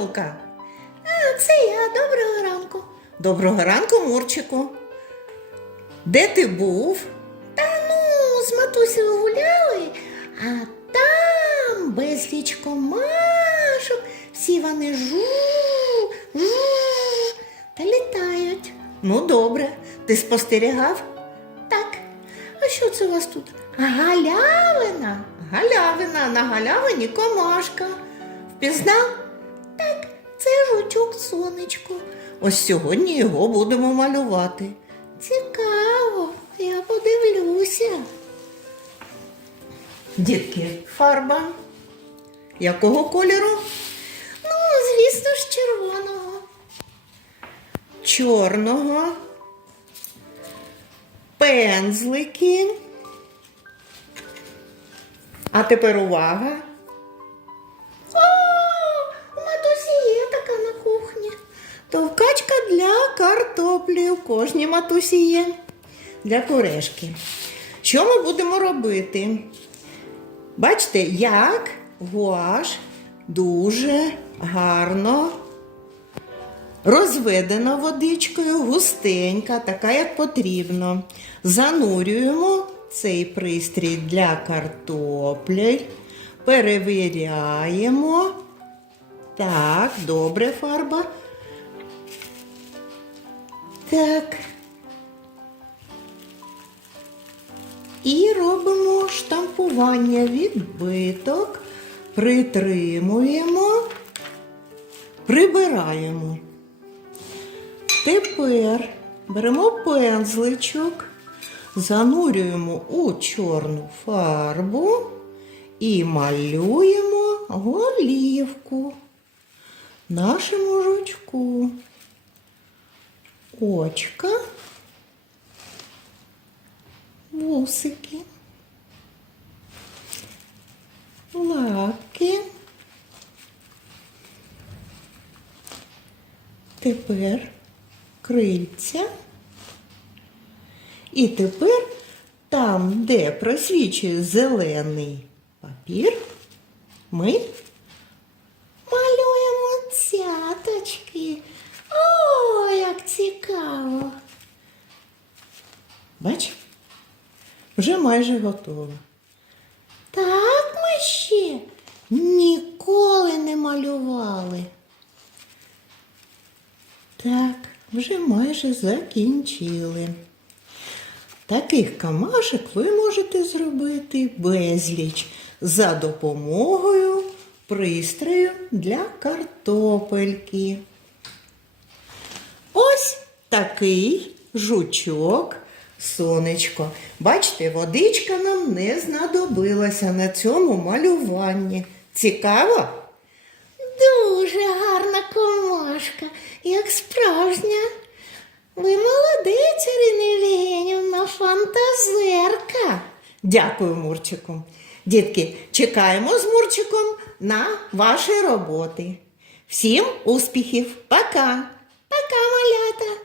Мурка. А, це я. Доброго ранку. Доброго ранку, Мурчику. Де ти був? Та ну, з матусею гуляли, а там безліч комашок. Всі вони жу, жу та літають. Ну, добре. Ти спостерігав? Так, а що це у вас тут? Галявина? Галявина, на галявині комашка. Впізнав? Це жучок сонечко. Ось сьогодні його будемо малювати. Цікаво, я подивлюся. Дітки, фарба. Якого кольору? Ну, звісно ж, червоного. Чорного. Пензлики. А тепер увага. Картоплі. У кожній матусі є. Для пюрешки. Що ми будемо робити? Бачите, як гуаш дуже гарно розведена водичкою, густенька, така, як потрібно. Занурюємо цей пристрій для картоплі, перевіряємо. Так, добре фарба. Так. І робимо штампування відбиток, притримуємо, прибираємо. Тепер беремо пензличок, занурюємо у чорну фарбу і малюємо голівку нашому жучку. Очка, вусики, лапки. Тепер крильця. І тепер там, де просвічує зелений папір, ми Малюємо цяточки. О, як цікаво. Бач, вже майже готово. Так ми ще ніколи не малювали. Так, вже майже закінчили. Таких камашок ви можете зробити безліч за допомогою пристрою для картопельки. Ось такий жучок, сонечко. Бачите, водичка нам не знадобилася на цьому малюванні. Цікаво? Дуже гарна комашка, як справжня. Ви молодець, Ірина Євгенівна, фантазерка. Дякую, Мурчику. Дітки, чекаємо з Мурчиком на ваші роботи. Всім успіхів! Пока! Пока, малята.